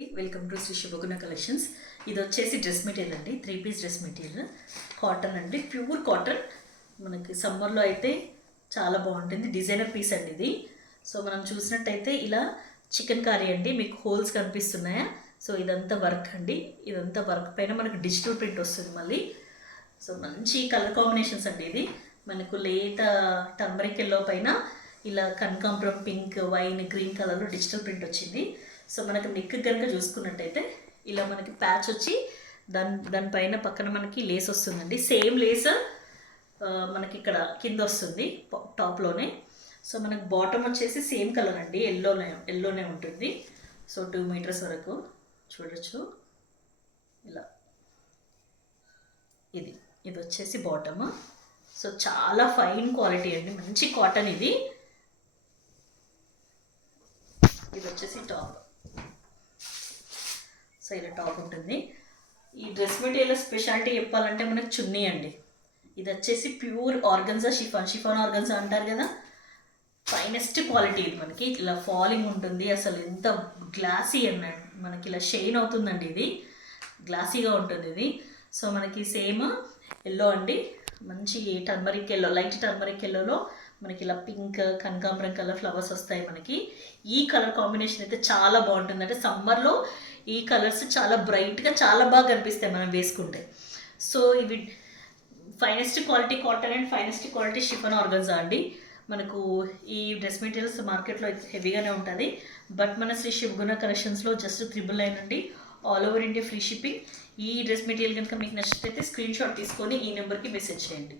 Welcome to Shri Shubhaguna collections. ఇది వచ్చేసి dress material అండి, 3 పీస్ డ్రెస్ మెటీరియల్, కాటన్ అండి, ప్యూర్ కాటన్. మనకి సమ్మర్లో అయితే చాలా బాగుంటుంది. డిజైనర్ పీస్ అండి ఇది. సో మనం చూసినట్టయితే ఇలా చికెన్ కర్రీ అండి, మీకు హోల్స్ కనిపిస్తున్నాయా? సో ఇదంతా వర్క్ అండి, ఇదంతా వర్క్ పైన మనకు డిజిటల్ ప్రింట్ వస్తుంది మళ్ళీ. సో మంచి కలర్ కాంబినేషన్స్ అండి. ఇది మనకు లేత టర్మరిక్ ఎల్లో పైన ఇలా కనకాంబరం పింక్, వైన్, గ్రీన్ కలర్లో డిజిటల్ ప్రింట్ వచ్చింది. సో మనకు నెక్ కనుక చూసుకున్నట్టయితే ఇలా మనకి ప్యాచ్ వచ్చి దానిపైన పక్కన మనకి లేస్ వస్తుందండి. సేమ్ లేస్ మనకి ఇక్కడ కింద వస్తుంది టాప్లోనే. సో మనకు బాటమ్ వచ్చేసి సేమ్ కలర్ అండి, ఎల్లోనే ఉంటుంది. సో 2 మీటర్స్ వరకు చూడొచ్చు. ఇలా ఇది వచ్చేసి బాటమ్. సో చాలా ఫైన్ క్వాలిటీ అండి, మంచి కాటన్ ఇది. ఇది వచ్చేసి టాప్. సో ఇలా టాప్ ఉంటుంది. ఈ డ్రెస్ మెటీరియల్ స్పెషాలిటీ చెప్పాలంటే మనకు చున్నీ అండి. ఇది వచ్చేసి ప్యూర్ ఆర్గన్జా, షిఫాన్ ఆర్గన్జా అంటారు కదా, ఫైనెస్ట్ క్వాలిటీ ఇది. మనకి ఇలా ఫాలింగ్ ఉంటుంది, అసలు ఎంత గ్లాసీ అన్నాడు, మనకి ఇలా షైన్ అవుతుందండి. ఇది గ్లాసీగా ఉంటుంది ఇది. సో మనకి సేమ్ ఎల్లో అండి, మంచి టర్మరిక్ ఎల్లో, లైట్ టర్మరిక్ ఎల్లోలో మనకి ఇలా పింక్, కనకాంబరం కలర్ ఫ్లవర్స్ వస్తాయి మనకి. ఈ కలర్ కాంబినేషన్ అయితే చాలా బాగుంటుంది. అంటే సమ్మర్లో ఈ కలర్స్ చాలా బ్రైట్గా చాలా బాగా కనిపిస్తాయి మనం వేసుకుంటే. సో ఇవి finest quality cotton and finest quality chiffon organza అండి. మనకు ఈ డ్రెస్ మెటీరియల్స్ మార్కెట్లో హెవీగానే ఉంటుంది, బట్ మన శ్రీ శుభగుణ కలెక్షన్స్లో జస్ట్ 999 అండి. All over India free shipping. ఈ డ్రెస్ మెటీరియల్ కనుక మీకు నచ్చినట్లయితే స్క్రీన్ షాట్ తీసుకొని ఈ నెంబర్కి మెసేజ్ చేయండి.